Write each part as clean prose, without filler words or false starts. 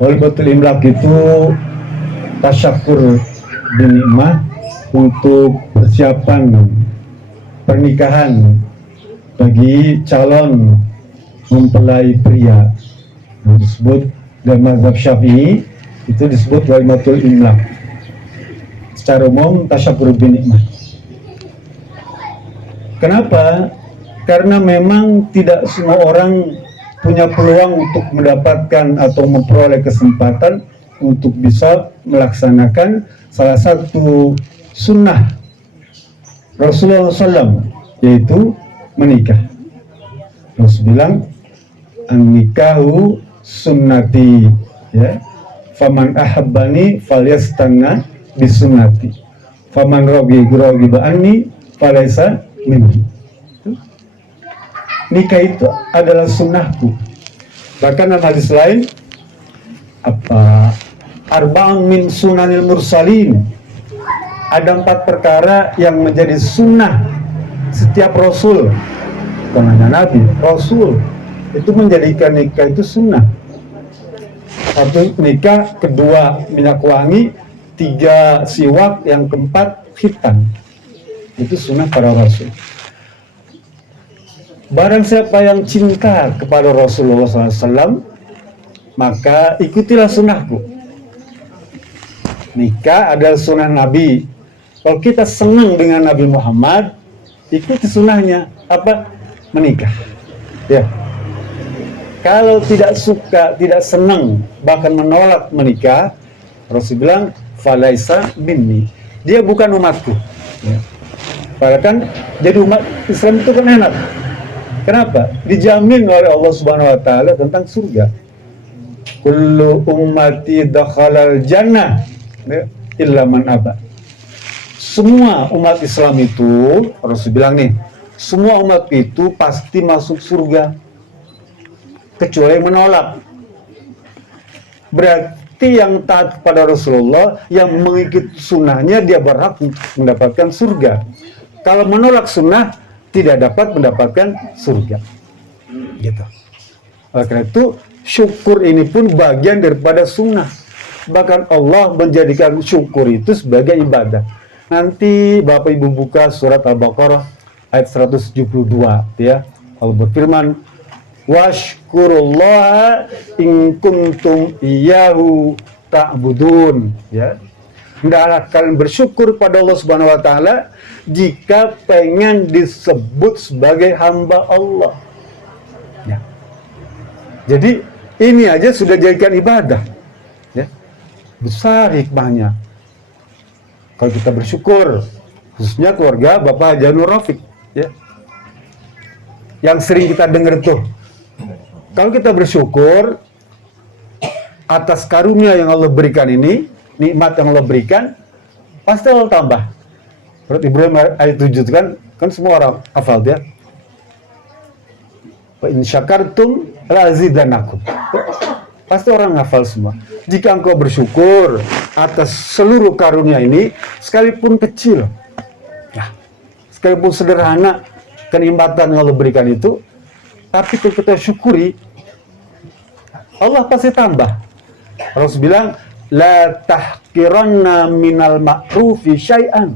Walimatul imlak itu tasyakur binikmah untuk persiapan pernikahan bagi calon mempelai pria. Disebut dalam mazhab Syafi'i itu disebut walimatul imlak. Secara umum tasyakur binikmah. Kenapa? Karena memang tidak semua orang punya peluang untuk mendapatkan atau memperoleh kesempatan untuk bisa melaksanakan salah satu sunnah Rasulullah SAW, yaitu menikah. Rasul bilang, an-nikahu sunnati, ya. Faman ahabbani falyastanna bisunnati. Faman raghiba anni falaysa minni. Nikah itu adalah sunnahku. Bahkan dalam hadis lain, arba'un min sunanil mursalin. Ada 4 perkara yang menjadi sunnah setiap rasul. Bukan hanya nabi, rasul itu menjadikan nikah itu sunnah. 1 nikah, 2 minyak wangi, 3 siwak, yang keempat khitan. Itu sunnah para rasul. Barang siapa yang cinta kepada Rasulullah SAW, maka ikutilah sunnahku. Nikah adalah sunnah Nabi. Kalau kita senang dengan Nabi Muhammad, ikuti sunnahnya. Apa? Menikah. Ya. Kalau tidak suka, tidak senang, bahkan menolak menikah, Rasul bilang, falaisa minni. Dia bukan umatku. Ya. Padahal kan jadi umat Islam itu kan enak. Kenapa? Dijamin oleh Allah Subhanahu wa taala tentang surga. Kullu ummati dakhalal jannah illa man aba. Semua umat Islam itu, Rasul bilang nih, semua umat itu pasti masuk surga kecuali yang menolak. Berarti yang taat kepada Rasulullah, yang mengikuti sunnahnya, dia berhak untuk mendapatkan surga. Kalau menolak sunnah, tidak dapat mendapatkan surga. Gitu. Oleh karena itu, syukur ini pun bagian daripada sunnah. Bahkan Allah menjadikan syukur itu sebagai ibadah. Nanti Bapak Ibu buka surat Al-Baqarah ayat 172, ya. Allah berfirman, washkurullaha in kuntum iyyahu ta'budun, ya. Hendaklah kalian bersyukur pada Allah Subhanahu wa taala jika pengen disebut sebagai hamba Allah. Ya. Jadi ini aja sudah jadikan ibadah. Ya. Besar hikmahnya. Kalau kita bersyukur, khususnya keluarga Bapak Haji Nur Rafiq, ya. Yang sering kita dengar tuh. Kalau kita bersyukur atas karunia yang Allah berikan ini, nikmat yang Allah berikan, pasti Allah tambah. Surat Ibrahim ayat 7 kan semua orang hafal dia. Wa in syakartum la azidanakum. Pasti orang hafal semua. Jika engkau bersyukur atas seluruh karunia ini, sekalipun kecil, ya, sekalipun sederhana kenikmatan yang Allah berikan itu, tapi kalau kita syukuri, Allah pasti tambah. Rasul bilang, la tahqiranna minal ma'rufi syai'an.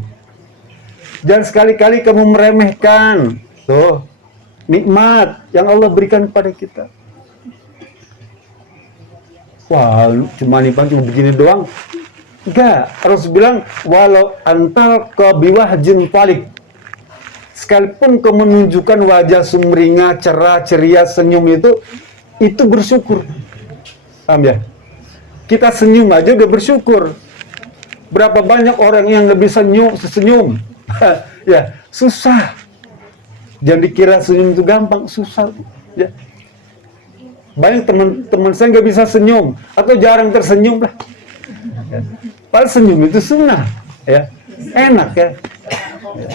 Jangan sekali-kali kamu meremehkan tuh nikmat yang Allah berikan kepada kita. Wah, cuma nikmat cuma begini doang. Enggak, Rasul bilang walau antal qabiwahjin falik. Sekalipun kau menunjukkan wajah sumringah, cerah, ceria, senyum itu bersyukur. Paham ya? Kita senyum aja udah bersyukur. Berapa banyak orang yang nggak bisa senyum? Ya, susah. Jangan dikira senyum itu gampang, susah. Ya. Banyak teman-teman saya nggak bisa senyum atau jarang tersenyum lah. Ya. Padahal senyum itu sunnah, ya, enak ya. Ya.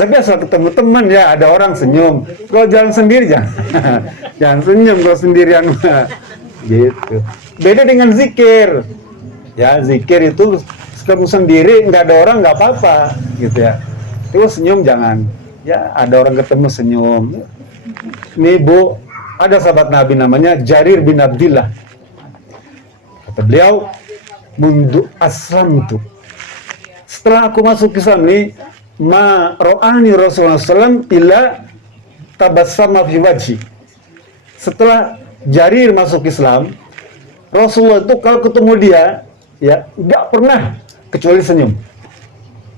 Tapi asal ketemu teman ya, ada orang senyum. Kalau jalan sendiri jangan, jangan senyum kalau sendirian. Gitu. Beda dengan zikir. Ya, zikir itu ketemu sendiri, nggak ada orang nggak apa-apa, gitu ya. Itu senyum jangan. Ya, ada orang ketemu senyum. Nih Bu, ada sahabat Nabi namanya Jarir bin Abdillah. Kata beliau, mundu aslam tuh. Setelah aku masuk Islam ini, ma ro'ani Rasulullah SAW illa tabassama fi wajhi. Setelah Jarir masuk Islam, Rasulullah itu kalau ketemu dia, ya nggak pernah kecuali senyum.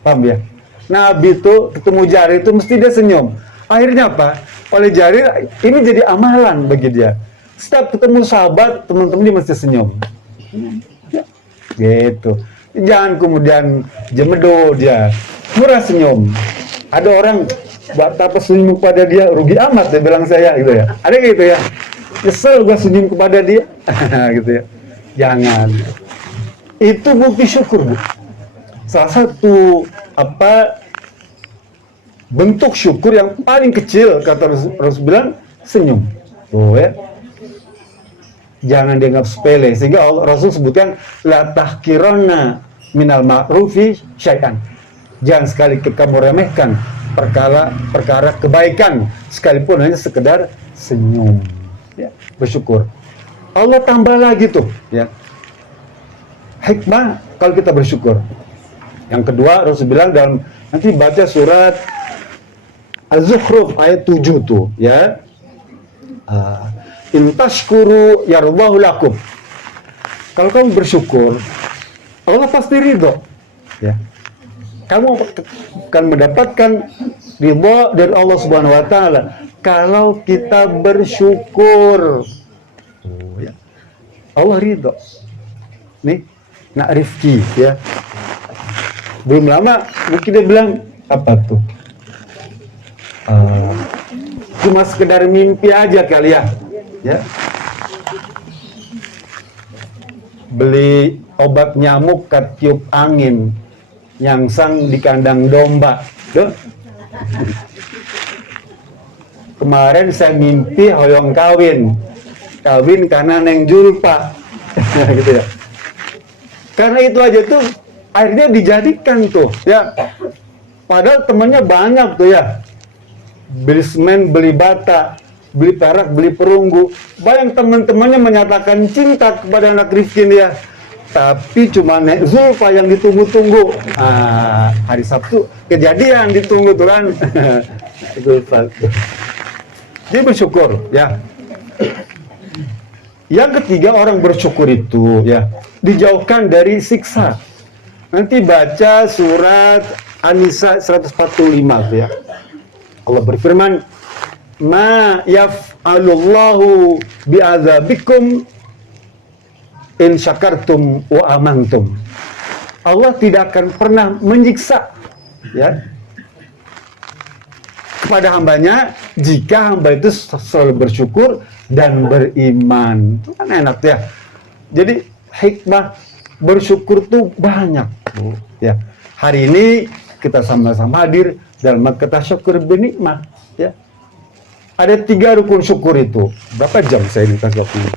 Paham ya? Nabi itu ketemu Jarir itu mesti dia senyum. Akhirnya apa? Oleh Jarir ini jadi amalan bagi dia. Setiap ketemu sahabat, teman-teman dia mesti senyum. Ya, gitu. Jangan kemudian jemedo dia. Murah senyum. Ada orang buat apa senyum kepada dia, rugi amat dia bilang saya gitu ya. Ada gitu ya. Nyesel gua senyum kepada dia. Gitu ya. Jangan. Itu bukti syukur, Bu. Salah satu bentuk syukur yang paling kecil kata Rasul bilang senyum. Tuh ya. Jangan dianggap sepele, sehingga Rasul sebutkan la tahkironna minal ma'rufi syai'an. Jangan sekali kamu remehkan perkara kebaikan sekalipun hanya sekedar senyum. Ya, bersyukur. Allah tambah lagi tuh, ya. Hikmah kalau kita bersyukur. Yang kedua Rasul bilang dalam nanti baca surat Az-Zukhruf ayat 7 tuh, ya. In tashkuru yarallahu lakum. Kalau kamu bersyukur, Allah pasti ridho. Ya. Kamu akan mendapatkan ridho dari Allah Subhanahu wa taala kalau kita bersyukur. Oh, ya. Allah ridho. Nih, nak rifki ya. Belum lama mungkin dia bilang apa tuh? Cuma sekedar mimpi aja kali ya. Ya, beli obat nyamuk tiup angin, nyangsang di kandang domba. Duh. Kemarin saya mimpi hoyong kawin karena Neng Julpa. Gitu ya. Karena itu aja tuh akhirnya dijadikan tuh ya. Padahal temennya banyak tuh ya, beli semen, beli bata, beli perak, beli perunggu. Bayang teman-temannya menyatakan cinta kepada anak Rifkin dia. Tapi cuma Nek Zulfa yang ditunggu-tunggu. Hari Sabtu kejadian ditunggu tuh kan. Zulfa. Dia bersyukur ya. Yang ketiga orang bersyukur itu ya dijauhkan dari siksa. Nanti baca surat An-Nisa 145 tuh ya. Allah berfirman, ma yaf'alullahu bi'adzabikum in syakartum wa amantum. Allah tidak akan pernah menyiksa ya kepada hambanya jika hamba itu selalu bersyukur dan beriman. Itu kan enak ya. Jadi hikmah bersyukur tuh banyak, Bu. Ya. Hari ini kita sama-sama hadir dalam kata syukur bernikmat ya. Ada 3 rukun syukur itu. Berapa jam saya dikasih waktu ini?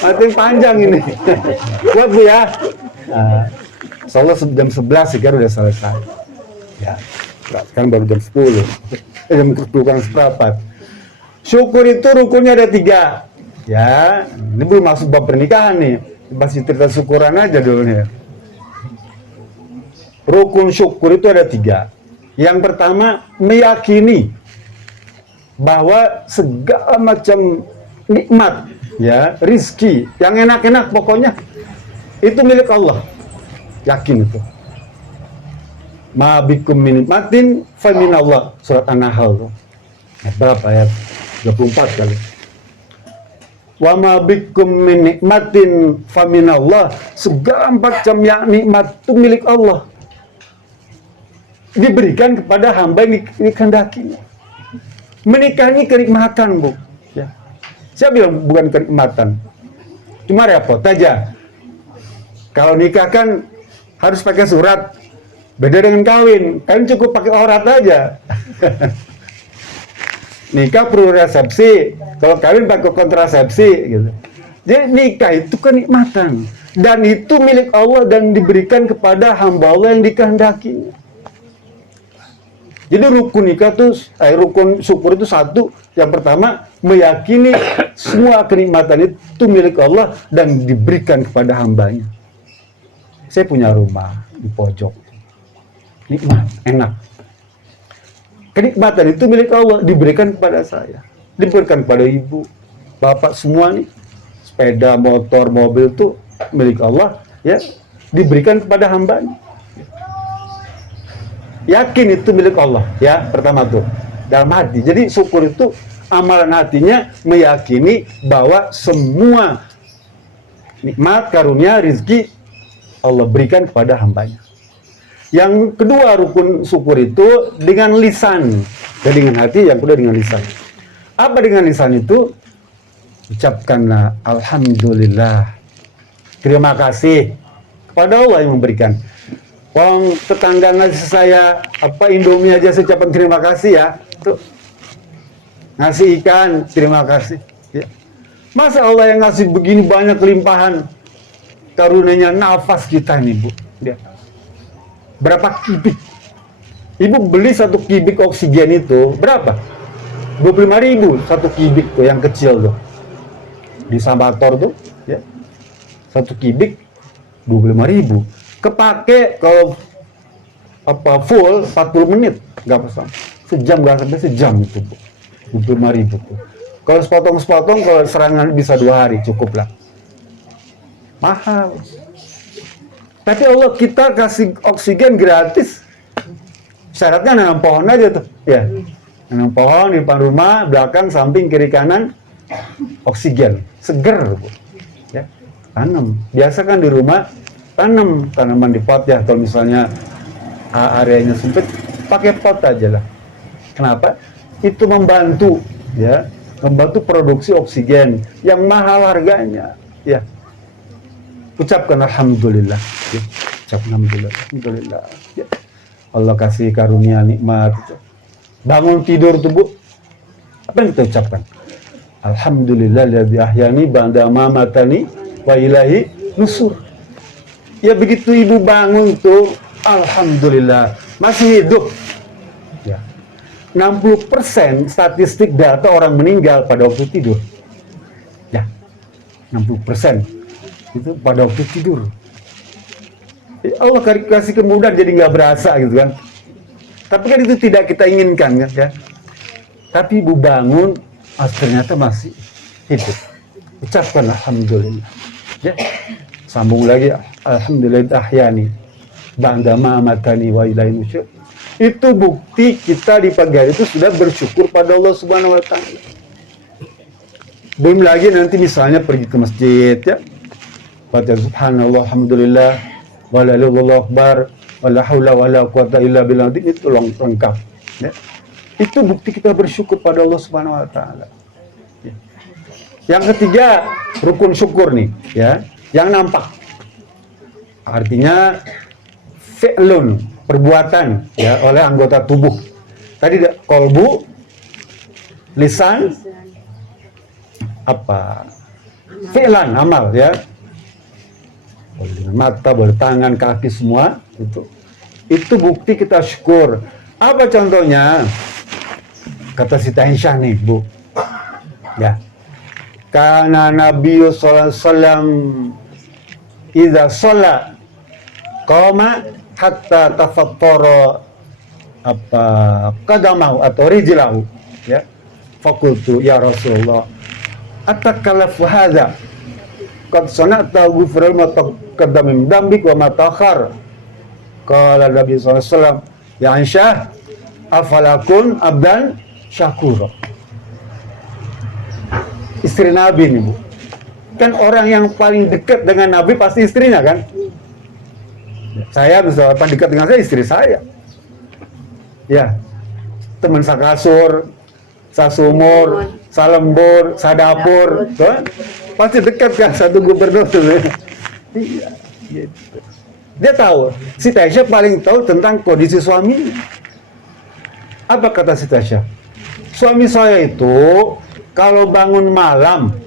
Makin panjang ini. Kuat Bu ya. Insyaallah jam 11 sekarang udah selesai. Ya. Sekarang baru jam 10. Jam 10 kurang seperempat. Syukur itu rukunnya ada 3. Ya, ini belum masuk bab pernikahan nih. Masih cerita syukuran aja dulu nih. Rukun syukur itu ada 3. Yang pertama, meyakini bahwa segala macam nikmat, ya, rizki, yang enak-enak pokoknya itu milik Allah. Yakin itu. Ma bikum min nikmatin fa min Allah. Surat An-Nahl. Berapa ayat? 24 kali. Wa ma bikum min nikmatin fa min Allah. Segala macam yang nikmat itu milik Allah. Diberikan kepada hamba yang dikehendakinya. Menikah ini kenikmatan, Bu. Ya. Saya bilang bukan kenikmatan. Cuma repot aja. Kalau nikah kan harus pakai surat. Beda dengan kawin. Kawin cukup pakai aurat aja. Nikah perlu resepsi. Kalau kawin pakai kontrasepsi gitu. Jadi nikah itu kenikmatan. Dan itu milik Allah dan diberikan kepada hamba Allah yang dikehendakinya. Jadi rukun nikah tuh, rukun syukur itu satu. Yang pertama, meyakini semua kenikmatan itu milik Allah dan diberikan kepada hambanya. Saya punya rumah di pojok, nikmat, enak. Kenikmatan itu milik Allah, diberikan kepada saya, diberikan kepada ibu, bapak, semua nih. Sepeda, motor, mobil itu milik Allah, ya, diberikan kepada hambanya. Yakin itu milik Allah, ya, pertama tuh dalam hati. Jadi syukur itu amalan hatinya meyakini bahwa semua nikmat, karunia, rizki Allah berikan kepada hambanya. Yang kedua rukun syukur itu dengan lisan, dan dengan hati. Yang kedua dengan lisan. Apa dengan lisan itu? Ucapkanlah alhamdulillah, terima kasih kepada Allah yang memberikan. Wong tetangga ngasih saya Indomie aja saya ucapkan terima kasih, ya. Tuh. Ngasih ikan, terima kasih, ya. Masa Allah yang ngasih begini banyak limpahan karunia, nafas kita nih, Bu, ya. Berapa kubik? Ibu beli 1 kubik oksigen itu berapa? 25.000 1 kubik tuh, yang kecil tuh di Sambator tuh, ya. 1 kubik 25.000. Kepake kalau full 40 menit, nggak pesan. Sejam, nggak sampai sejam itu, Bu. 25.000 tuh. Kalau sepotong-sepotong, kalau serangan bisa 2 hari, cukup lah. Mahal. Tapi Allah kita kasih oksigen gratis. Syaratnya nanam pohon aja tuh, ya. Nanam pohon di depan rumah, belakang, samping, kiri, kanan, oksigen, seger, Bu. Ya, tanam. Biasa kan di rumah tanam tanaman di pot, ya. Kalau misalnya areanya sempit, pakai pot aja lah. Kenapa? Itu membantu, ya, membantu produksi oksigen yang mahal harganya, ya. Ucapkan alhamdulillah, ya. Ucapkan alhamdulillah, ya. Allah kasih karunia nikmat. Bangun tidur tuh, Bu, apa yang kita ucapkan? Alhamdulillahilladzi ahyani ba'da ma matani wa ilaihi nusur. Ya, begitu ibu bangun tuh, alhamdulillah, masih hidup. Ya. 60% statistik data orang meninggal pada waktu tidur. Ya. 60% itu pada waktu tidur. Allah kasih kemudahan jadi nggak berasa gitu kan. Tapi kan itu tidak kita inginkan kan, ya. Tapi ibu bangun, ternyata masih hidup. Ucapkan alhamdulillah. Ya. Sambung lagi, alhamdulillah ahyani ba'da ma amatani wa ilaihi nusyur. Itu bukti kita di pagi hari itu sudah bersyukur pada Allah Subhanahu wa taala. Belum lagi nanti misalnya pergi ke masjid, ya. Baca subhanallah alhamdulillah wala ilaha illallah akbar wala haula wala quwata illa billah, itu lengkap, ya. Itu bukti kita bersyukur pada Allah Subhanahu wa taala. Ya. Yang ketiga, rukun syukur nih, ya. Yang nampak, artinya fi'lun, perbuatan, ya, oleh anggota tubuh. Tadi kolbu, lisan, fi'lan, amal, ya. Boleh mata, boleh tangan, kaki, semua itu bukti kita syukur. Apa contohnya? Kata Siti Aisyah nih, Bu, ya. Karena Nabi sallallahu alaihi wasallam idza shalla qama hatta tafattara qadamahu atau rijlahu, ya. Fakultu ya Rasulullah atakallafu hadza qad sana'ta ghufral ma taqaddama min dambik wa ma ta'akhkhar. Qala Nabi sallallahu alaihi wasallam, ya Aisyah, afalakun abdan syakura. Istri Nabi nih, Bu. Kan orang yang paling dekat dengan Nabi pasti istrinya kan. Saya misalnya dekat dengan saya, istri saya. Ya, teman sakasur, sasumur, salembur, sadapur, kan? Pasti dekat kan, satu gubernur tuh. Iya, gitu. Dia tahu, Siti Aisyah paling tahu tentang kondisi suaminya. Apa kata Siti Aisyah? Suami saya itu kalau bangun malam,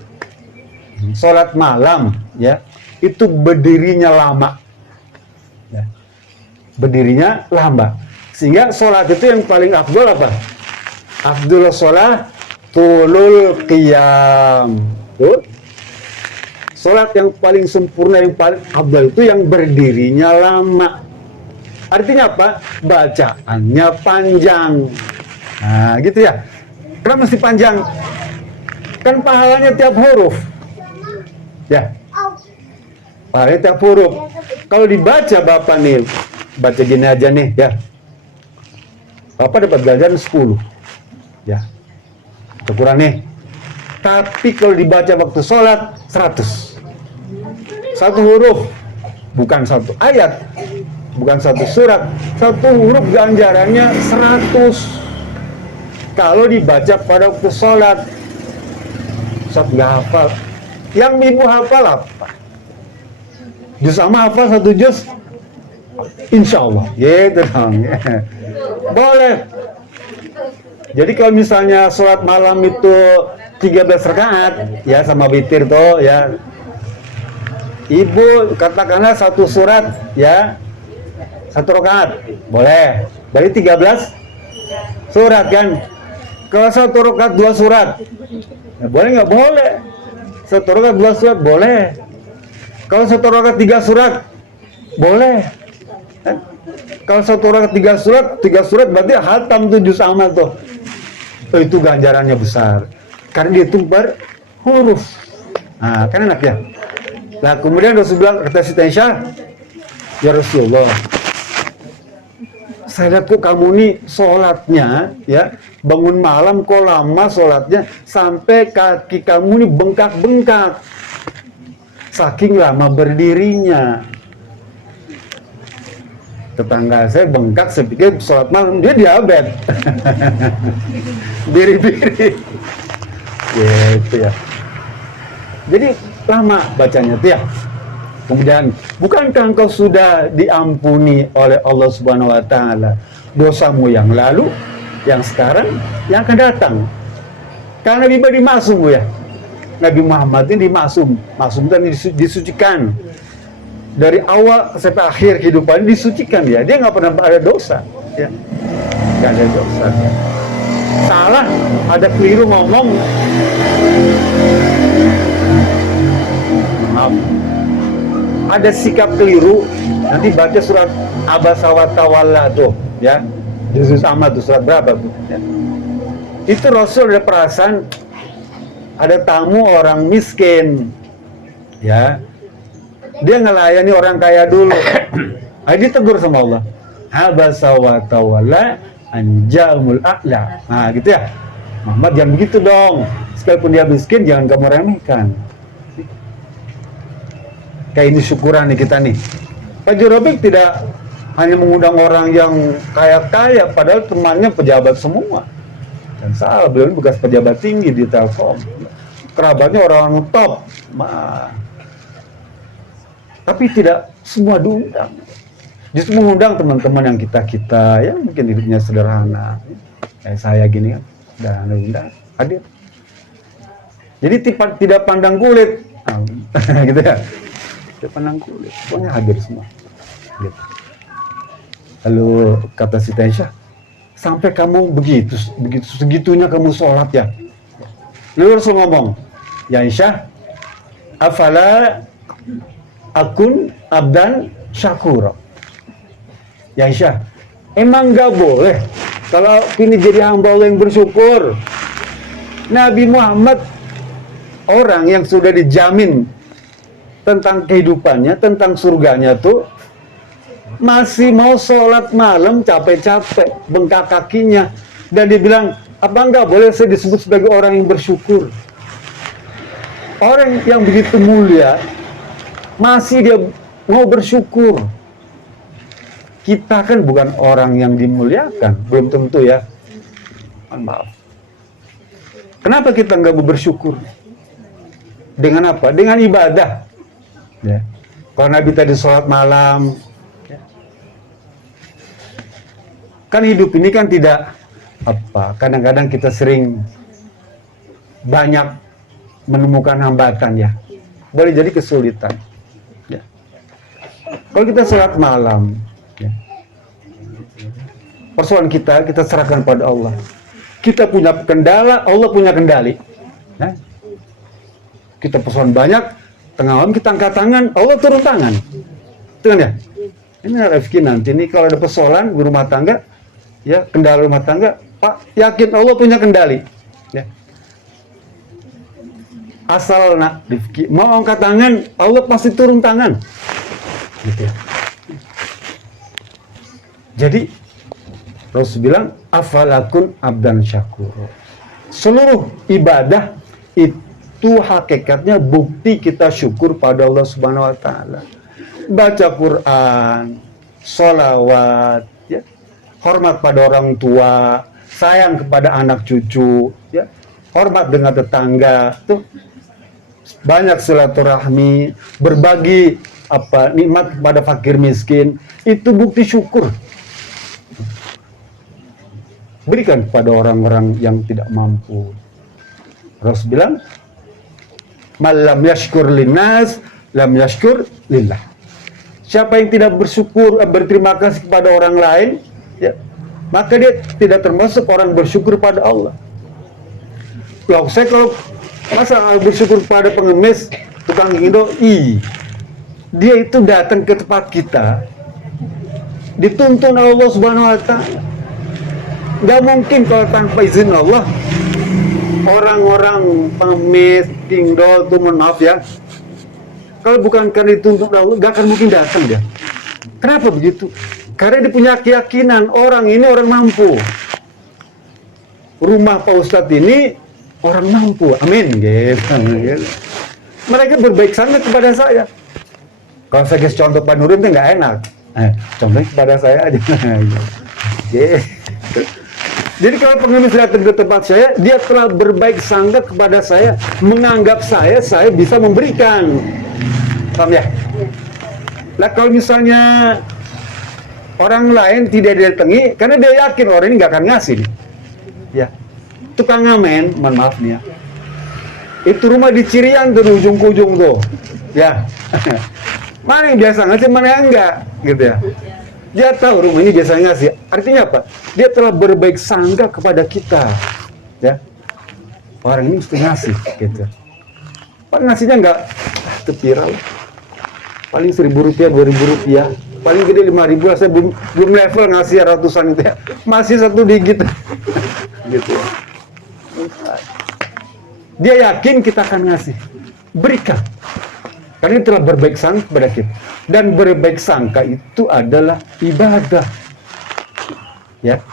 sholat malam, ya, itu berdirinya lama. Ya. Berdirinya lama. Sehingga sholat itu yang paling afdol apa? Afdul sholat tulul qiyam. Tuh. Sholat yang paling sempurna, yang paling afdal itu yang berdirinya lama. Artinya apa? Bacaannya panjang. Nah, gitu ya. Kenapa mesti panjang? Kan pahalanya tiap huruf. Ya. Pahalanya tiap huruf. Kalau dibaca Bapak nih, baca gini aja nih, ya. Bapak dapat ganjaran 10. Ya. Kurang nih. Tapi kalau dibaca waktu sholat 100. Satu huruf, bukan satu ayat, bukan satu surat, satu huruf ganjarannya 100. Kalau dibaca pada waktu sholat. Ustaz nggak hafal. Yang ibu hafal apa? Juz sama hafal 1 juz? Insya Allah, gitu dong. Boleh. Jadi kalau misalnya sholat malam itu 13 rakaat, ya sama witir tuh, ya. Ibu katakanlah 1 surat, ya, 1 rakaat, boleh. Berarti 13 surat kan? Kalau 1 rakaat 2 surat, ya, boleh nggak? Boleh. 1 rakaat 2 surat, boleh. Kalau 1 rakaat 3 surat, boleh. Kalau 1 rakaat 3 surat berarti hatam 7 sama tuh. Itu ganjarannya besar. Karena dihitung per huruf. Nah, kan enak ya. Nah, kemudian Rasulullah kata Siti Aisyah, ya Rasulullah, saya lihat kok kamu nih sholatnya, ya, bangun malam kok lama sholatnya, sampai kaki kamu nih bengkak-bengkak. Saking lama berdirinya. Tetangga saya bengkak, saya pikir sholat malam, dia diabetes. Biri-biri. Gitu ya. Jadi lama bacanya tuh ya. Kemudian, bukankah engkau sudah diampuni oleh Allah Subhanahu wa taala dosamu yang lalu, yang sekarang, yang akan datang? Karena Nabi Ibrahim masum ya. Nabi Muhammad ini dimaksum, maksum itu disucikan. Dari awal sampai akhir kehidupan disucikan ya. Dia nggak pernah ada dosa, ya. Nggak ada dosa. Ya. Salah, ada keliru ngomong. Maaf. Ada sikap keliru, nanti baca surat Abasa wa Tawalla tuh, ya. Juz sama tuh, surat berapa tuh? Ya. Itu Rasul ada perasaan, ada tamu orang miskin, ya. Dia ngelayani orang kaya dulu. Dia tegur sama Allah. Abasa wa Tawalla anjamul a'la. Nah, gitu ya. Muhammad jangan begitu dong. Sekalipun dia miskin, jangan kamu remehkan. Kayak ini syukuran nih kita nih. Pak Jurobik tidak hanya mengundang orang yang kaya-kaya, padahal temannya pejabat semua. Dan salah, beliau ini bekas pejabat tinggi di Telkom. Kerabatnya orang top. Tapi tidak semua diundang. Justru mengundang teman-teman yang kita ya mungkin hidupnya sederhana. Kayak saya gini kan, dan undang hadir. Jadi tidak pandang kulit, gitu ya. Tidak pandang kulit, pokoknya hadir semua. Gitu. Lalu kata Siti Aisyah, sampai kamu begitu segitunya kamu sholat ya. Lalu Rasul ngomong, ya Aisyah, afala akun abdan syakura. Ya Aisyah, emang gak boleh kalau kini jadi hamba Allah yang bersyukur? Nabi Muhammad orang yang sudah dijamin tentang kehidupannya, tentang surganya tuh, masih mau sholat malam capek-capek, bengkak kakinya, dan dia bilang, apa enggak boleh saya disebut sebagai orang yang bersyukur? Orang yang begitu mulia masih dia mau bersyukur. Kita kan bukan orang yang dimuliakan, belum tentu ya. Maaf. Kenapa kita nggak mau bersyukur? Dengan apa? Dengan ibadah. Ya. Kalau Nabi tadi sholat malam, ya. Kan hidup ini kan tidak apa. Kadang-kadang kita sering banyak menemukan hambatan ya. Boleh jadi kesulitan. Ya. Kalau kita sholat malam, ya. persoalan kita serahkan pada Allah. Kita punya kendala, Allah punya kendali. Nah, kita persoalan banyak, tengah malam kita angkat tangan, Allah turun tangan. Itu kan ya? Ini rezeki nanti nih kalau ada persoalan di rumah tangga, ya kendala rumah tangga, Pak yakin Allah punya kendali. Ya. Asal nak Rifki mau angkat tangan, Allah pasti turun tangan. Gitu ya. Jadi Rasul bilang, afalakun abdan syakur. Seluruh ibadah itu hakikatnya bukti kita syukur pada Allah Subhanahu wa taala. Baca Quran, sholawat, ya, hormat pada orang tua, sayang kepada anak cucu, ya, hormat dengan tetangga, tuh banyak silaturahmi, berbagi nikmat kepada fakir miskin, itu bukti syukur. Berikan kepada orang-orang yang tidak mampu. Rasul bilang, "Malam yashkur linnas, lam yashkur lillah." Siapa yang tidak bersyukur, berterima kasih kepada orang lain, ya, maka dia tidak termasuk orang bersyukur pada Allah. Loh, saya kalau masa bersyukur pada pengemis, tukang gindo, dia itu datang ke tempat kita, dituntun Allah Subhanahu wa taala. Gak mungkin kalau tanpa izin Allah, orang-orang pengemis, gindo, itu maaf ya, kalau bukan karena dituntun Allah, gak akan mungkin datang dia. Kenapa begitu? Karena dia punya keyakinan orang ini orang mampu. Rumah Pak Ustadz ini orang mampu, amin. Gitu. Mereka berbaik sangat kepada saya. Kalau saya kasih contoh Pak Nurun itu nggak enak. Contohnya kepada saya aja. Jadi kalau pengemis datang ke tempat saya, dia telah berbaik sangka kepada saya, menganggap saya bisa memberikan. Paham ya? Nah kalau misalnya orang lain tidak didatangi, karena dia yakin orang ini nggak akan ngasih. Ya, tukang ngamen, mohon maaf nih ya. Itu rumah di Cirian tuh, ujung ke ujung tuh. Ya, mana yang biasa ngasih, mana yang enggak, gitu ya. Dia tahu rumah ini biasa ngasih. Artinya apa? Dia telah berbaik sangka kepada kita. Ya, orang ini mesti ngasih, gitu. Pak ngasihnya enggak viral. Paling 1.000 rupiah, 2.000 rupiah. Paling gede 5.000, saya belum level ngasih ratusan itu ya. Masih satu digit. Gitu ya. Dia yakin kita akan ngasih. Berikan. Karena telah berbaik sangka kepada kita. Dan berbaik sangka itu adalah ibadah. Ya.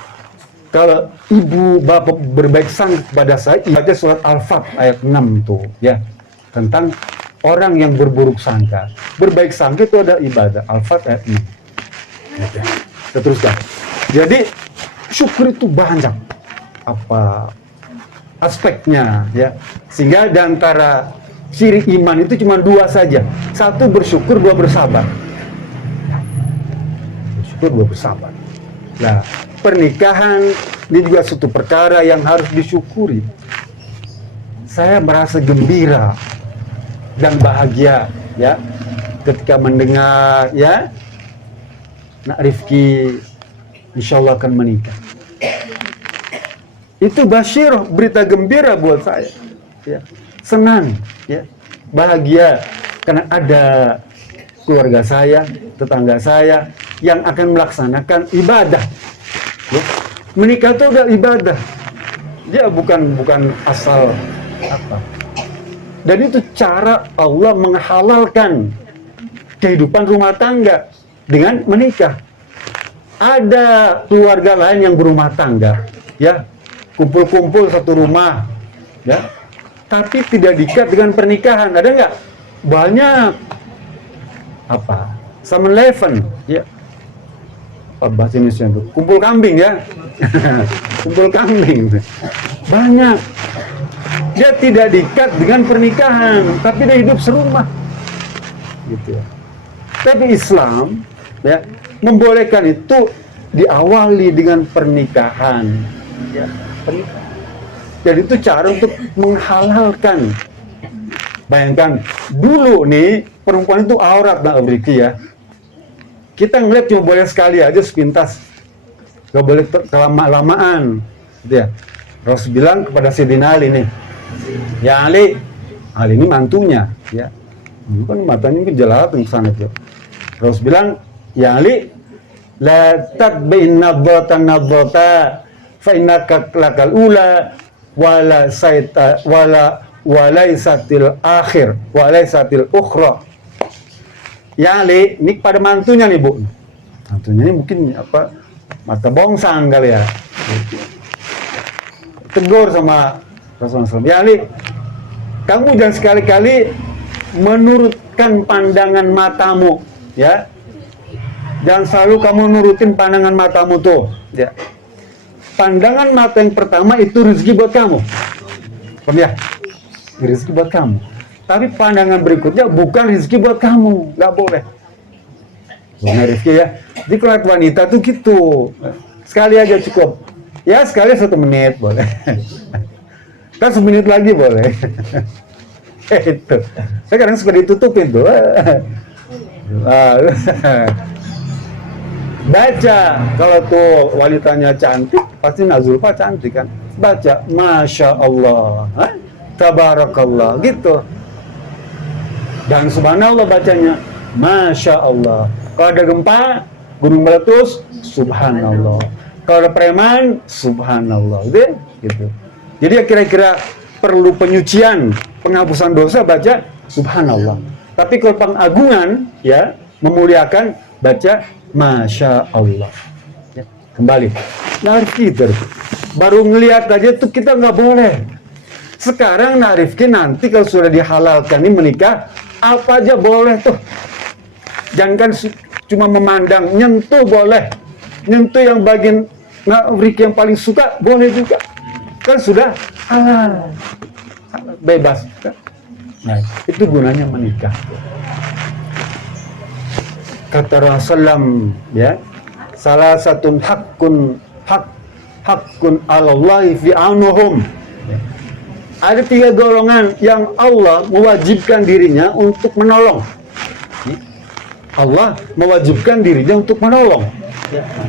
Kalau ibu bapak berbaik sangka kepada saya, baca surat Al-Fat ayat 6 tuh, ya. Tentang orang yang berburuk sangka. Berbaik sangka itu ada ibadah. Al-Fat ayat 6. Ya. Kita teruskan. Jadi syukur itu banyak aspeknya, ya. Sehingga di antara ciri iman itu cuma 2 saja. 1 bersyukur, 2 bersabar. Bersyukur, 2 bersabar. Nah, pernikahan ini juga suatu perkara yang harus disyukuri. Saya merasa gembira dan bahagia, ya, ketika mendengar, ya, Nak Rifki insya Allah akan menikah. Itu basyirah, berita gembira buat saya, ya. Senang, ya, bahagia karena ada keluarga saya, tetangga saya yang akan melaksanakan ibadah. Ya. Menikah itu udah ibadah, dia bukan asal apa. Dan itu cara Allah menghalalkan kehidupan rumah tangga dengan menikah. Ada keluarga lain yang berumah tangga, ya, kumpul-kumpul satu rumah, ya, tapi tidak diikat dengan pernikahan. Ada nggak? Banyak. 7-Eleven, ya. Bahasa Indonesia itu kumpul kambing, ya. Kumpul kambing. Banyak. Dia tidak diikat dengan pernikahan, tapi dia hidup serumah. Gitu ya. Tapi Islam, ya, membolehkan itu diawali dengan pernikahan, ya, pernikahan. Jadi itu cara untuk menghalalkan. Bayangkan dulu nih perempuan itu aurat, Mbak Riki, ya. Kita ngeliat cuma boleh sekali aja sepintas. nggak boleh kelama-lamaan, gitu ya. Rasul bilang kepada Sayyidina Ali nih, ya Ali ini mantunya, ya, kan matanya mungkin jelas ke sana tuh. Rasul bilang, ya Ali, la tatbi'in nadhata fa innaka lakal ula wala saita walaisatil akhir walaisatil ukhra. Ya Ali, ini pada mantunya nih Bu. Mantunya ini mungkin apa, mata bongsang kali ya. Tegur sama Rasulullah SAW. Ya Ali, kamu jangan sekali-kali menurutkan pandangan matamu, ya. Jangan selalu kamu nurutin pandangan matamu tuh, ya. Pandangan mata yang pertama itu rezeki buat kamu, paham ya? Rezeki buat kamu. Tapi pandangan berikutnya bukan rezeki buat kamu, nggak boleh. Bukan rezeki ya. Jadi kalau wanita tuh gitu, sekali aja cukup. Ya sekali 1 menit boleh. Kan 1 menit lagi boleh. Itu. Saya kadang suka ditutupin tuh. Baca, kalau tuh wanitanya cantik, pasti Nazulfa cantik kan. Baca, Masya Allah, Tabarakallah, gitu. Dan subhanallah bacanya, Masya Allah. Kalau ada gempa, gunung meletus, subhanallah. Kalau ada preman, subhanallah, gitu. Jadi ya kira-kira perlu penyucian, penghapusan dosa, baca subhanallah. Tapi kalau pengagungan, ya, memuliakan, baca Masya Allah. Ya, kembali. Nah, kita baru ngelihat aja tuh kita nggak boleh. Sekarang Rifki nanti kalau sudah dihalalkan ini menikah, apa aja boleh tuh. Jangan kan cuma memandang, nyentuh boleh. Nyentuh yang bagian Rifki yang paling suka boleh juga. Kan sudah halal. Bebas. Nah, itu gunanya menikah. Kata Rasulullah, ya, salah satu hakun alallahi fi anuhum. Ada 3 golongan yang Allah mewajibkan dirinya untuk menolong. Allah mewajibkan dirinya untuk menolong.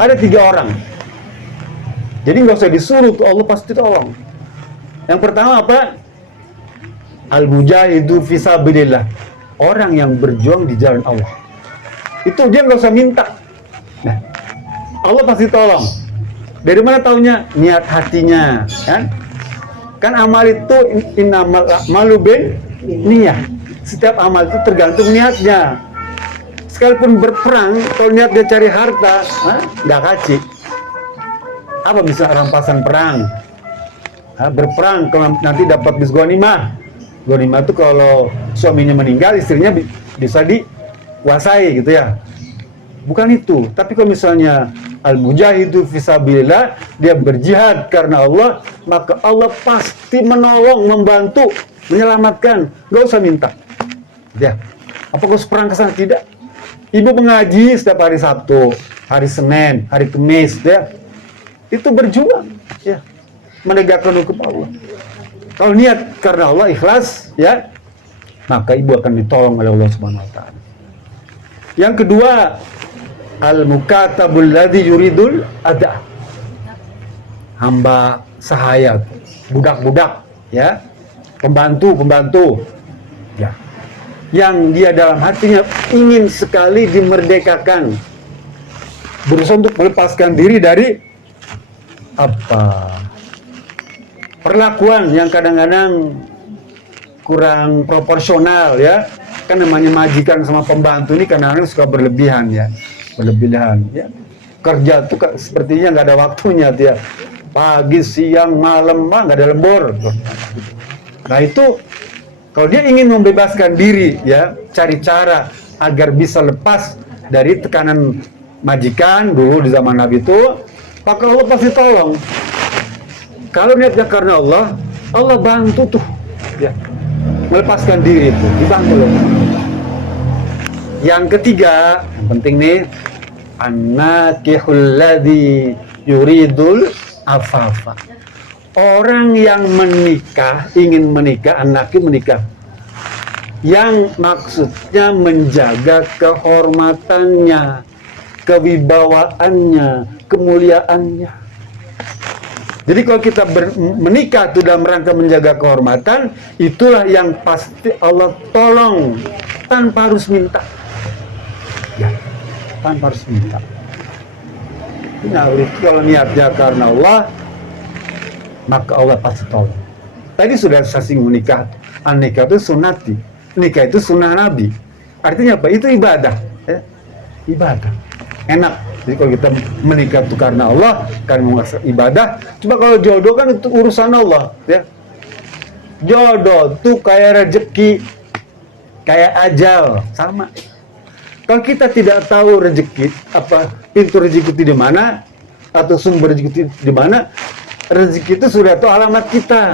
Ada 3 orang. Jadi nggak usah disuruh, Allah pasti tolong. Yang pertama apa? Al-mujahidu fisabilillah. Orang yang berjuang di jalan Allah. Itu dia nggak usah minta. Nah, Allah pasti tolong. Dari mana taunya? Niat hatinya, kan? Kan amal itu innamal a'malu bin niat. Setiap amal itu tergantung niatnya. Sekalipun berperang, kalau niatnya cari harta, nggak kacik. Apa bisa rampasan perang? Berperang kalau nanti dapat bis ghanimah. Ghanimah itu kalau suaminya meninggal, istrinya bisa dikuasai gitu ya. Bukan itu. Tapi kalau misalnya al-mujahidu fisabilillah, dia berjihad karena Allah, maka Allah pasti menolong, membantu, menyelamatkan. Gak usah minta. Ya. Apakah perang ke sana? Tidak. Ibu mengaji setiap hari Sabtu, hari Senin, hari Kamis, ya. Itu berjuang, ya. Menegakkan hukum Allah. Kalau niat karena Allah ikhlas, ya, maka ibu akan ditolong oleh Allah Subhanahu wa taala. Yang kedua, al-mukatabul ladzi yuridul ada. Hamba sahaya, budak-budak, ya. Pembantu, ya. Yang dia dalam hatinya ingin sekali dimerdekakan. Berusaha untuk melepaskan diri dari apa? Perlakuan yang kadang-kadang kurang proporsional, ya. Kan namanya majikan sama pembantu ini kadang-kadang suka berlebihan, ya. Berlebihan, ya. Kerja tuh sepertinya nggak ada waktunya, dia. Pagi, siang, malam, nggak ada lembur. Nah itu kalau dia ingin membebaskan diri, ya, cari cara agar bisa lepas dari tekanan majikan dulu di zaman Nabi itu, maka Allah pasti tolong. Kalau niatnya karena Allah, Allah bantu tuh, ya, melepaskan diri itu, dibantu loh. Yang ketiga, yang penting nih, an-nakihul ladzi yuridul afafa. Orang yang menikah, ingin menikah, an-nakih menikah, yang maksudnya menjaga kehormatannya. kewibawaannya, kemuliaannya. Jadi kalau kita menikah itu dalam rangka menjaga kehormatan, itulah yang pasti Allah tolong tanpa harus minta. Ya, tanpa harus minta. Nah, kalau niatnya karena Allah, maka Allah pasti tolong. Tadi sudah saya singgung nikah. Nikah itu sunnati. Nikah itu sunnah Nabi. Artinya apa? Itu ibadah. Ya? Ibadah. Enak. Jadi kalau kita menikah itu karena Allah, karena menguasai ibadah. Cuma kalau jodoh kan itu urusan Allah, ya. Jodoh tuh kayak rezeki, kayak ajal, sama. Kalau kita tidak tahu rezeki apa pintu rezeki itu di mana atau sumber rezeki itu di mana, rezeki itu sudah tahu alamat kita.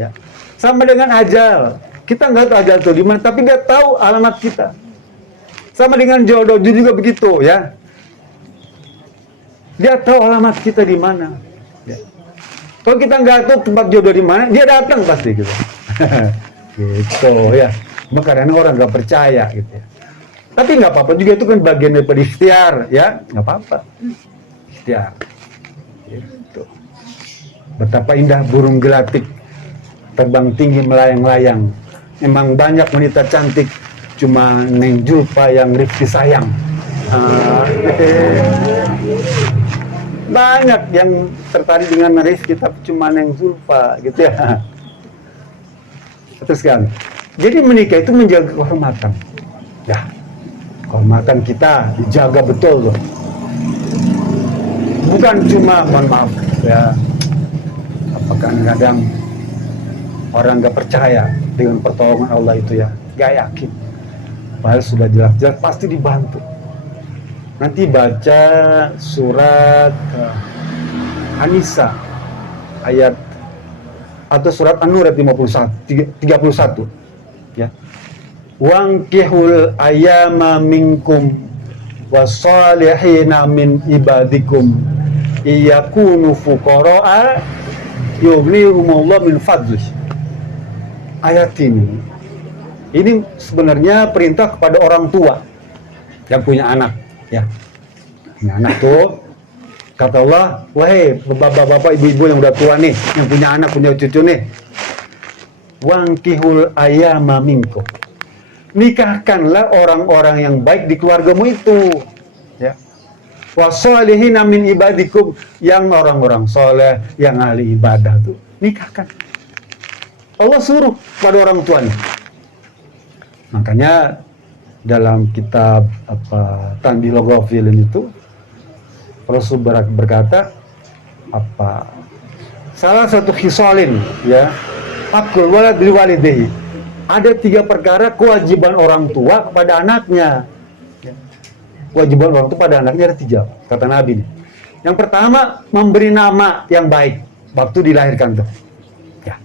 Ya. Sama dengan ajal. Kita nggak tahu ajal itu di mana, tapi dia tahu alamat kita. Sama dengan jodoh juga begitu, ya. Dia tahu alamat kita di mana. Ya. Kalau kita nggak tahu tempat jodoh di mana, dia datang pasti gitu. Gitu ya. Makanya orang nggak percaya gitu ya. Tapi nggak apa-apa juga, itu kan bagian daripada ikhtiar, ya nggak apa-apa. Ikhtiar. Gitu. Betapa indah burung gelatik terbang tinggi melayang-layang. Memang banyak wanita cantik, cuma Neng Julfa yang Rifki sayang. Banyak yang tertarik dengan Rifki, tapi cuma Neng Julfa gitu ya. Terus kan, jadi menikah itu menjaga kehormatan. Ya, kehormatan kita dijaga betul loh. Bukan cuma, mohon maaf ya, apakah kadang-kadang orang nggak percaya dengan pertolongan Allah itu ya, nggak yakin. Padahal sudah jelas-jelas pasti dibantu. Nanti baca surat An-Nisa ayat atau surat An-Nur ayat 31 ya. Wankihul ayyama minkum wassalihina min ibadikum iyakunu fuqara'a yughnihumullahu min fadlih. Ayat ini sebenarnya perintah kepada orang tua yang punya anak, ya. Punya anak tuh, kata Allah, wahai bapak-bapak, ibu-ibu yang udah tua nih, yang punya anak, punya cucu nih, wankihul ayyama minkum, nikahkanlah orang-orang yang baik di keluargamu itu, ya. Wassolihina min ibadikum, yang orang-orang soleh, yang ahli ibadah tuh, nikahkan. Allah suruh pada orang tuanya. Makanya dalam kitab Tanbih Loghafilin itu Rasul berkata salah satu khisalin, ya, hakul walad li walidayhi. Ada 3 perkara kewajiban orang tua kepada anaknya. Kewajiban orang tua pada anaknya ada 3, kata Nabi nih. Yang pertama, memberi nama yang baik waktu dilahirkan tuh. Ya.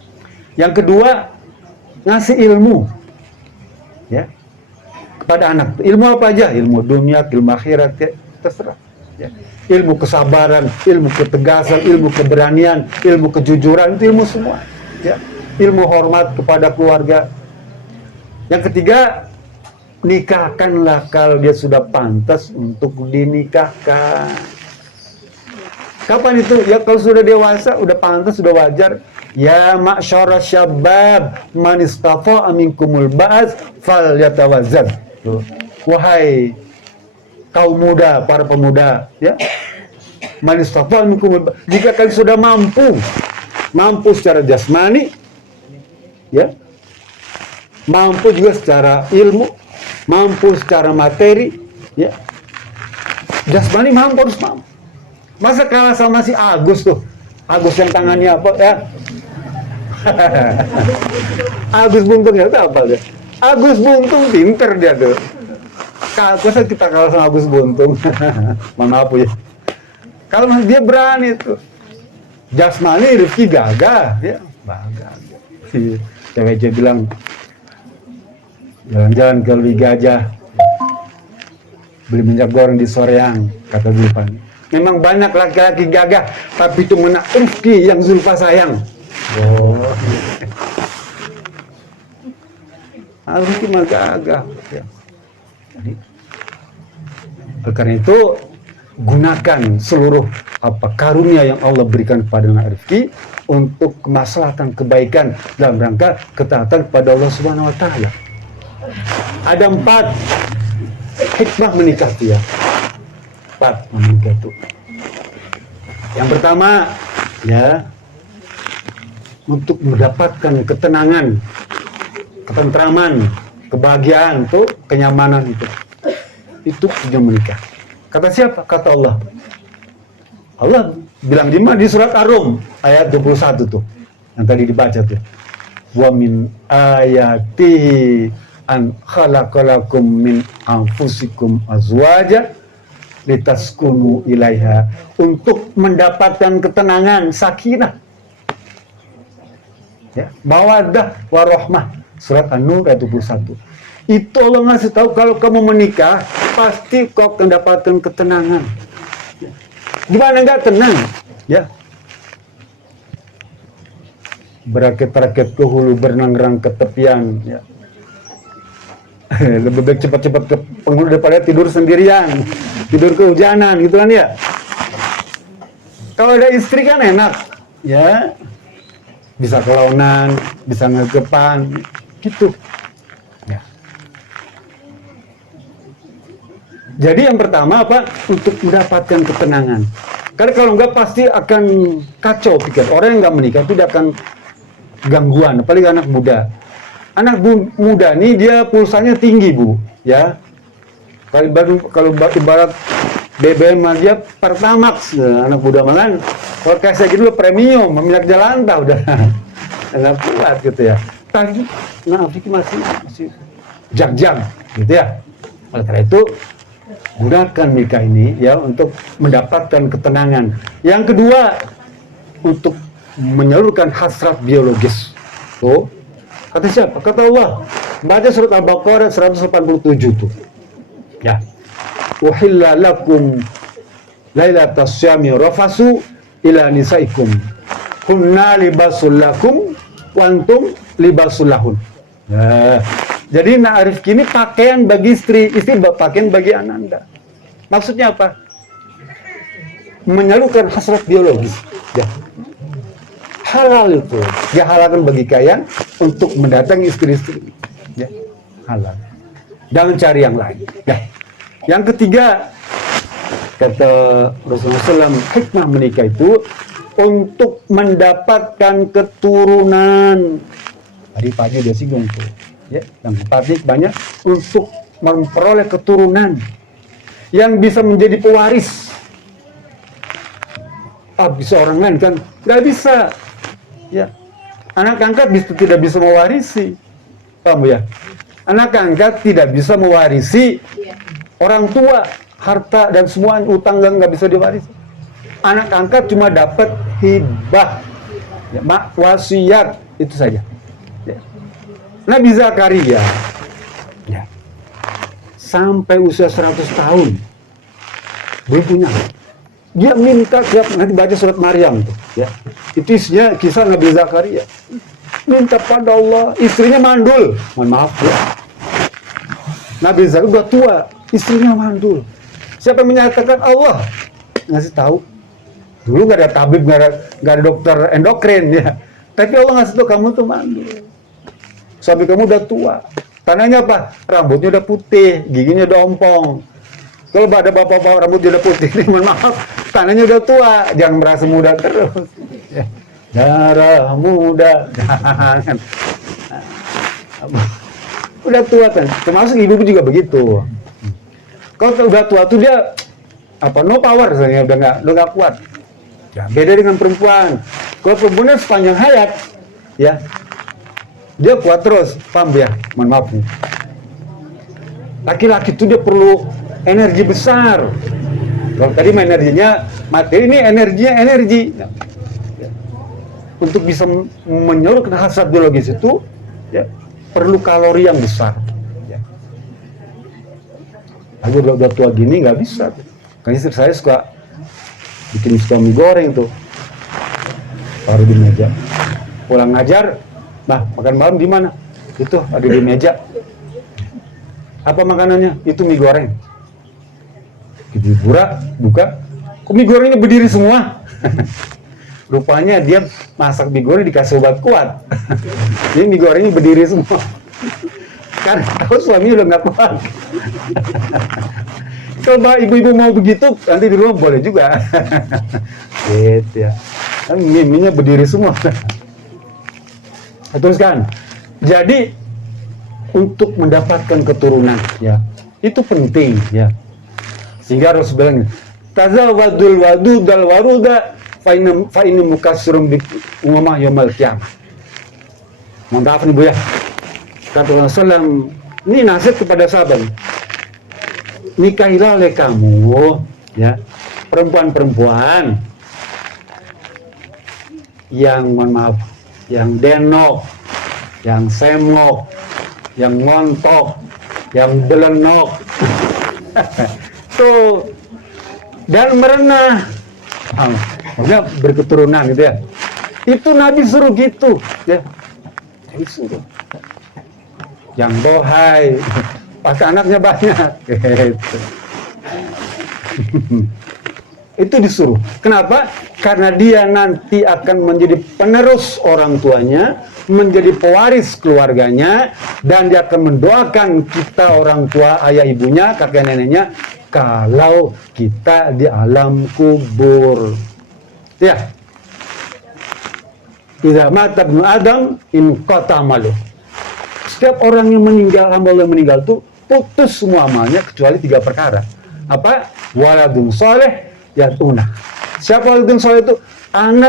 Yang kedua, ngasih ilmu, ya, kepada anak. Ilmu apa aja? Ilmu dunia, ilmu akhirat, ya, terserah. Ya. Ilmu kesabaran, ilmu ketegasan, ilmu keberanian, ilmu kejujuran, itu ilmu semua. Ya. Ilmu hormat kepada keluarga. Yang ketiga, nikahkanlah kalau dia sudah pantas untuk dinikahkan. Kapan itu? Ya kalau sudah dewasa, udah pantas, sudah wajar. Ya ma'syara syabab man istafa'a minkumul ba'as falyatawazzal. Wahai kaum muda, para pemuda, ya. Man istafa'a minkumul ba'as, jika kalian sudah mampu secara jasmani, ya. Mampu juga secara ilmu, mampu secara materi, ya. Jasmani mampu, harus mampu. Masa kalah sama si Agus tuh? Agus yang tangannya apa ya? Agus Buntung ya, itu apa dia? Agus Buntung pinter dia tuh. Masa kita kalah sama Agus Buntung? Mana apa ya? Kalau dia berani tuh. Jasmani Rifki gagah, ya, gagah. Cewek bilang jalan-jalan ke Lui Gajah, beli minyak goreng di Soreang, kata Zulfa. Memang banyak laki-laki gagah, tapi itu menak Rifki yang Zulfa sayang. Oh, Rifki mah gagah. Ya. Karena itu gunakan seluruh karunia yang Allah berikan kepada anak Rifki untuk kemaslahatan kebaikan dalam rangka ketaatan kepada Allah Subhanahu wa taala. Ada 4 hikmah menikah tuh ya. 4 menikah tuh. Yang pertama ya, untuk mendapatkan ketenangan, ketentraman, kebahagiaan tuh, kenyamanan itu. Itu tujuan menikah. Kata siapa? Kata Allah. Allah bilang di surat Ar-Rum ayat 21 tuh. Yang tadi dibaca tuh. Wa min ayatihi an khalaqalakum min anfusikum azwaja litaskunu ilaiha, untuk mendapatkan ketenangan, sakinah. Ya, mawaddah warahmah. Surat An-Nur ayat 21. Itu Allah ngasih tahu kalau kamu menikah pasti kau akan dapatkan ketenangan. Gimana enggak tenang? Ya. Berakit-rakit ke hulu, berenang-renang ke tepian. Ya. Lebih baik cepat-cepat ke penghulu daripada tidur sendirian, tidur kehujanan, gitu kan ya. Kalau ada istri kan enak, ya. Bisa kelaunan, bisa ngegepan, gitu. Ya. Jadi yang pertama apa? Untuk mendapatkan ketenangan. Karena kalau enggak pasti akan kacau pikir. Orang yang enggak menikah itu dia akan gangguan, apalagi anak muda. Anak muda nih dia pulsanya tinggi, Bu, ya. Kalau ibarat BBM dia Pertamax, ya, anak muda malah. Kalau kayak gitu premium, minyak jalan dah udah nggak kuat gitu ya. Tapi Fikri masih jag-jag gitu ya. Oleh karena itu gunakan nikah ini ya untuk mendapatkan ketenangan. Yang kedua, untuk menyalurkan hasrat biologis. Tuh. Kata siapa? Kata Allah. Baca surat Al-Baqarah 187 tuh. Ya. Uhilla lakum lailatas syami rafasu ila nisaikum. Kunna libasul lakum wa antum libasul lahun. Ya. Jadi Na'arif ini pakaian bagi istri pakaian bagi ananda. Maksudnya apa? Menyalurkan hasrat biologis. Ya. Halal itu, dia halalkan bagi kalian untuk mendatangi istri-istri, ya, halal. Jangan cari yang lain. Ya. Yang ketiga, kata Rasulullah SAW, hikmah menikah itu untuk mendapatkan keturunan. Tadi pagi dia singgung tuh, ya. Yang keempat banyak untuk memperoleh keturunan yang bisa menjadi pewaris. Bisa orang lain kan? Nggak bisa. Ya, anak angkat tidak bisa mewarisi, paham ya? Anak angkat tidak bisa mewarisi orang tua, harta dan semua utang nggak bisa diwarisi. Anak angkat cuma dapat hibah, ya, wasiat itu saja. Ya. Nabi Zakaria, ya, sampai usia 100 tahun belum punya. Dia minta nanti baca surat Maryam tuh, ya. Itu isinya kisah Nabi Zakaria. Minta pada Allah, istrinya mandul. Mohon maaf ya. Nabi Zakaria udah tua, istrinya mandul. Siapa yang menyatakan? Allah ngasih tahu. Dulu nggak ada tabib, nggak ada dokter endokrin ya. Tapi Allah ngasih tahu kamu tuh mandul. Suami kamu udah tua. Tandanya apa? Rambutnya udah putih, giginya udah ompong. Kalau ada bapak-bapak rambutnya udah putih, mohon maaf, tandanya udah tua. Jangan merasa muda terus. Ya. Darah muda, jangan. Udah tua kan, termasuk ibu juga begitu. Kalau udah tua tuh dia no power, misalnya udah nggak kuat. Ya, beda dengan perempuan. Kalau perempuan sepanjang hayat, ya dia kuat terus, paham ya? Mohon maaf nih. Laki-laki itu dia perlu energi besar. Kalau tadi energinya materi, ini energinya energi. Nah, ya. Untuk bisa menyalurkan hasrat biologis itu, ya, perlu kalori yang besar. Ya. Aku udah tua gini nggak bisa. Kan istri saya suka bikin mie goreng tuh, taruh di meja. Pulang ngajar, nah makan malam di mana? Itu ada di meja. Apa makanannya? Itu mie goreng. Gitu, buka, kok mie gorengnya berdiri semua? Rupanya dia masak mie goreng dikasih obat kuat. Jadi mie gorengnya berdiri semua. Karena tahu suaminya udah nggak kuat. Kalau ibu-ibu mau begitu, nanti di rumah boleh juga. Gitu ya. Kan mie-nya berdiri semua. Teruskan. Jadi untuk mendapatkan keturunan, ya itu penting, ya. Sehingga Rasul bilang, tazawadul wadud dal waruda fa ini mukassirum bi umamah yaumil qiyamah. Mohon maaf nih Bu ya. Kata Rasulullah, ini nasihat kepada sahabat. Nikahilah oleh kamu, ya, perempuan-perempuan yang, mohon maaf, yang denok, yang semok, yang ngontok, yang belenok, tuh, dan merenah, maksudnya berketurunan gitu ya. Itu Nabi suruh gitu, ya. Nabi suruh. Yang bohai, pas anaknya banyak, gitu. Itu disuruh. Kenapa? Karena dia nanti akan menjadi penerus orang tuanya, menjadi pewaris keluarganya, dan dia akan mendoakan kita orang tua, ayah ibunya, kakek neneknya, kalau kita di alam kubur. Ya. Idza mata ibnu Adam in qata amalu. Setiap orang yang meninggal, hamba Allah yang meninggal itu putus semua amalnya kecuali 3 perkara. Apa? Waladun soleh yatuna. Siapa waladun soleh itu? Anak